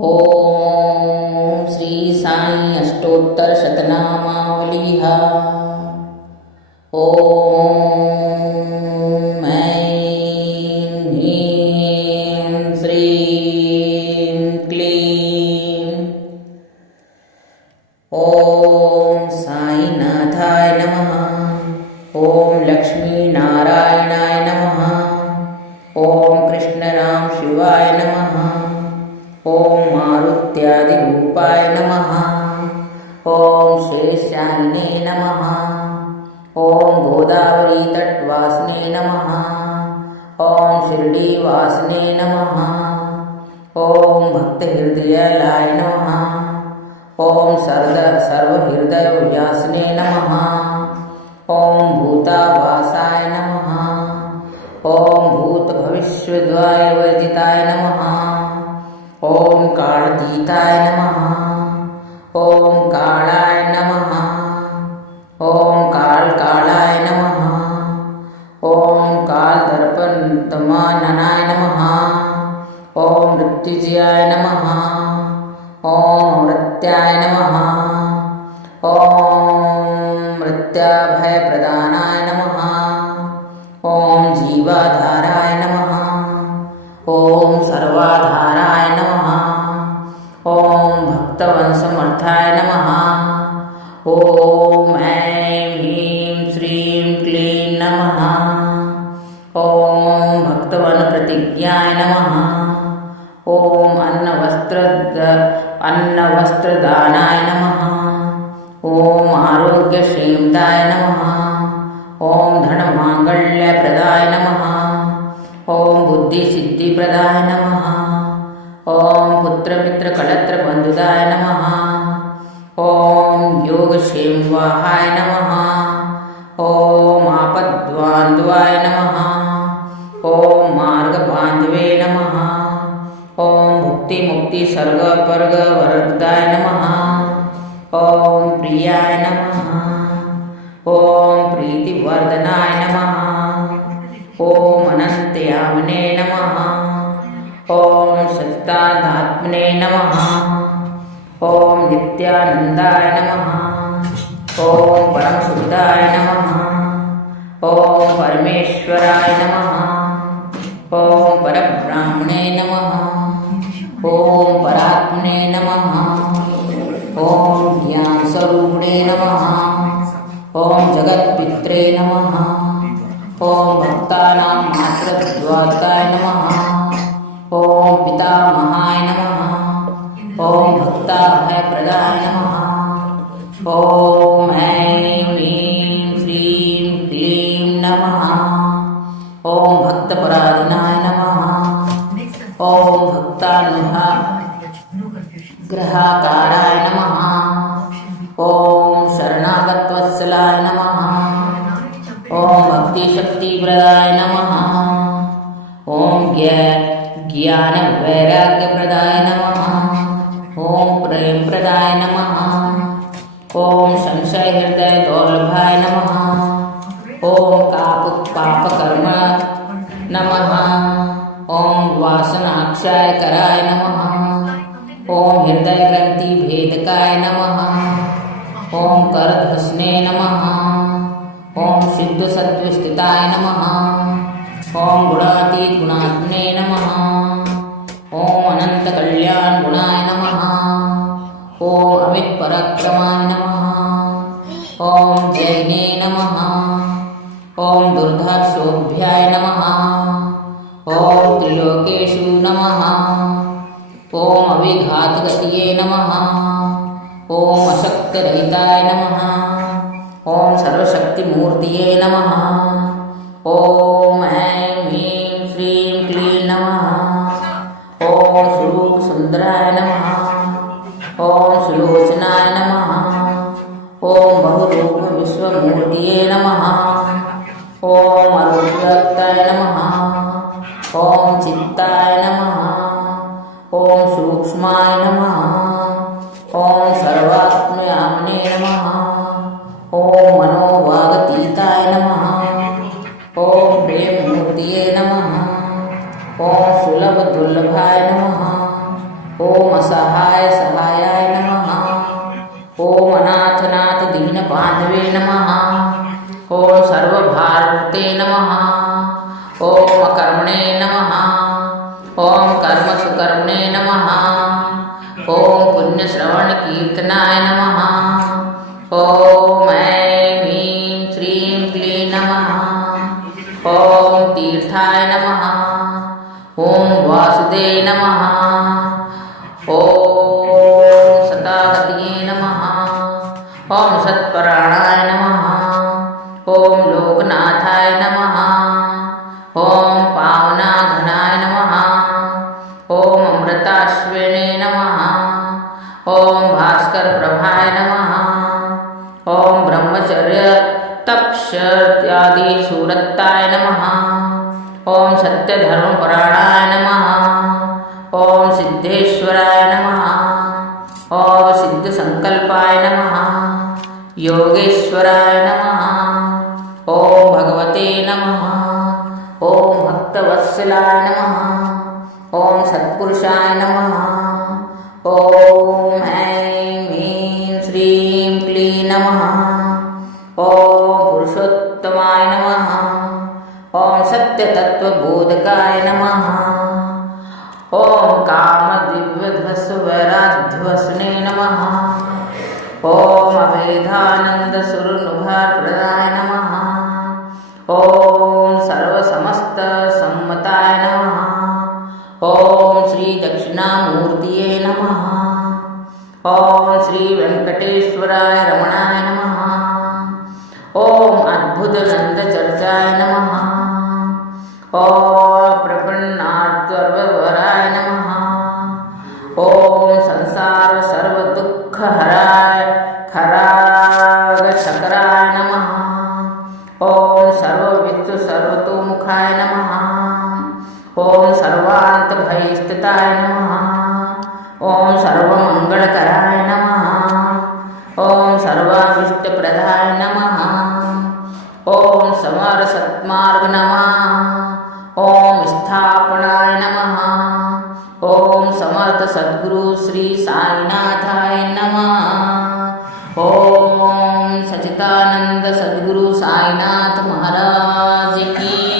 ओम श्री साई अष्टोत्तर शतनामावली। ओम ऐं ह्रीं श्रीं क्लीं। ओम साईनाथाय नमः। ओम लक्ष्मी नारायणाय नमः। ओम कृष्णराम शिवाय नमः। ओम मारुत्यादिरूपाय नमः। ओम शेषायिने नमः। ओम गोदावरी तटवासिने नमः। ओम शिरडीवासिने नमः। ओम भक्तहृदयाय नमः। ओम सर्वहृदयव्यासिने नमः। ओम भूतावासाय नमः। ओम भूतभविष्यद्वयवर्जिताय नमः। ओम कालतीताय नमः। ओम कालाय नमः। ओम कालाय नमः। ओम कालदर्पणतमाननाय नमः। ओम मृत्युंजयाय नमः। ओम मृत्याय नमः। ओम मृत्याभयप्रदानाय नमः। ओम जीवाधाराय नमः। ओम सर्वाधाराय नमः। ओम भक्तवंशमर्थाय नमः। ओम ऐं ह्रीं श्रीं क्लीं नमः। ओम भक्तवनप्रतिज्ञाय नमः। ओम अन्नवस्त्रदानाय नमः। ओम आरोग्यक्षेमदाय नमः। ओम धनमांगल्यप्रदाय नमः। ओम बुद्धिसिद्धिप्रदाय नमः। ओम पुत्रमित्रकलत्रबन्धुदाय नमः। ओम योगक्षेमवाहाय नमः। ओम आपद्बान्धवाय नमः। ओम मार्गबान्धवे नमः। ओम भुक्तिमुक्ति सर्गवर्गवरदाय नमः। ओम प्रियाय नमः। ओम प्रीतिवर्धनाय नमः। ओम अनन्तयामिने नमः। ओम सच्चिदानन्दात्मने नमः। ओम नित्यानन्दाय नमः। ओम परमसुखदाय नमः। ओम परमेश्वराय नमः। ओम परब्रह्मणे नमः। ओम परात्मने नमः। ओम ज्ञानस्वरूपिणे नमः। ओम जगत्पित्रे नमः। ओम भक्तानां मातृद्वाताय नमः। ओम पितामहाय नमः। ओम भक्ताभयप्रदाय नमः। ओम ऐं ह्रीं श्रीं क्लीं नमः। ओम भक्तपराधीनाय नमः। ओम भक्तानुग्रहकाराय नमः। ओम शरणागतवत्सलाय नमः। ओम भक्तिशक्तिप्रदाय नमः। ओम ज्ञानवैराग्यप्रदाय नमः। ओम प्रेमप्रदाय नमः। ओम संशयहृदयदौर्लभाय नमः। ओम पापकर्म नमः। ओम वासनाक्षयकराय नमः। ओम हृदयग्रन्थिभेदकाय नमः। ओम करध्वसने नमः। ओम शुद्धसत्त्वस्थिताय नमः। ओम गुणातीतगुणात्मने नमः। ओम अनन्तकल्याणगुणाय नमः। ओम अमितपराक्रमाय नमः। ओम जैने नमः। ओम दुर्धाशोभ्याय नमः। ओम त्रिलोकेषु नमः। ओम अविघातगतये नमः। ओम अशक्तरहिताय नमः। ओम सर्वशक्तिमूर्तये नमः। ओम ऐं ह्रीं श्रीं क्लीं नमः। ओम स्वरूपसुन्दराय नमः। ओम सुलोचनाय नमः। ओम बहुरूपविश्वमूर्तये नमः। ओम अरूपयुक्ताय नमः। ओम चित्ताय नमः। ओम सूक्ष्माय नमः। ओम सर्वात्मयामिने नमः। ओम मनोवागतीताय नमः। ओम प्रेममूर्तये नमः। ओम सुलभदुर्लभाय नमः। ओम असहाय सहायाय नमः. ओम अनाथनाथ दीनबांधवे नमः. ओम सर्वभारते नमः. ओम अकर्मणे नमः. ओम कर्मसुकर्मणे नमः. ओम पुण्यश्रवण कीर्तनाय नमः. ओम ऐं ह्रीं श्रीं क्लीं नमः. ओम तीर्थाय नमः. ओम वासुदे नमः. ओम सतागतये नमः. ओम सत्पराणाय नमः. ओम लोकनाथाय नमः. ओम पावनाघनाय नमः. ओम अमृताश्विने नमः. ओम भास्कर प्रभाय नमः. ओम ब्रह्मचर्य तपस्यादि सूरताय नमः. ओम सत्यधर्मपराणाय नमः. ओम सिद्धेश्वराय नमः. ओम सिद्धसंकल्पाय नमः. योगेश्वराय नमः. ओम भगवते नमः. ओम भक्तवत्सलाय नमः. ओम सत्पुरुषाय नमः. ओम ऐं ह्रीं श्रीं क्लीं नमः. ओम पुरुषोत्तमाय नमः. ओम सत्यतत्वबोधकाय नमः. ओम कामदिव्यध्वसवैराध्वसने नमः. ओम अभेदानन्दसुरनुभाप्रदाय नमः. ओम सर्वसमस्तसम्मताय नमः. ओम श्री दक्षिणामूर्तये नमः. ओम श्री वेंकटेश्वराय रमणाय नमः. ओम अद्भुतनंदचर्चाय नमः. ओम प्रपन्नाद्वरवराय नमः. ओम संसार सर्वदुःखहराय खरागशकराय नमः. ओम सर्ववित्त सर्वतोमुखाय नमः. ओम सर्वान्तभयस्थिताय नमः. ओम सर्वमंगलकराय नमः. ओम सर्वाभीष्टप्रदाय नमः. ओम समरसत्मार्ग नमः. ओम स्थापनाय नमः. ओम समर्थ सद्गुरु श्री साईनाथाय नमः. ओम सच्चिदानंद सद्गुरु साईनाथ महाराज की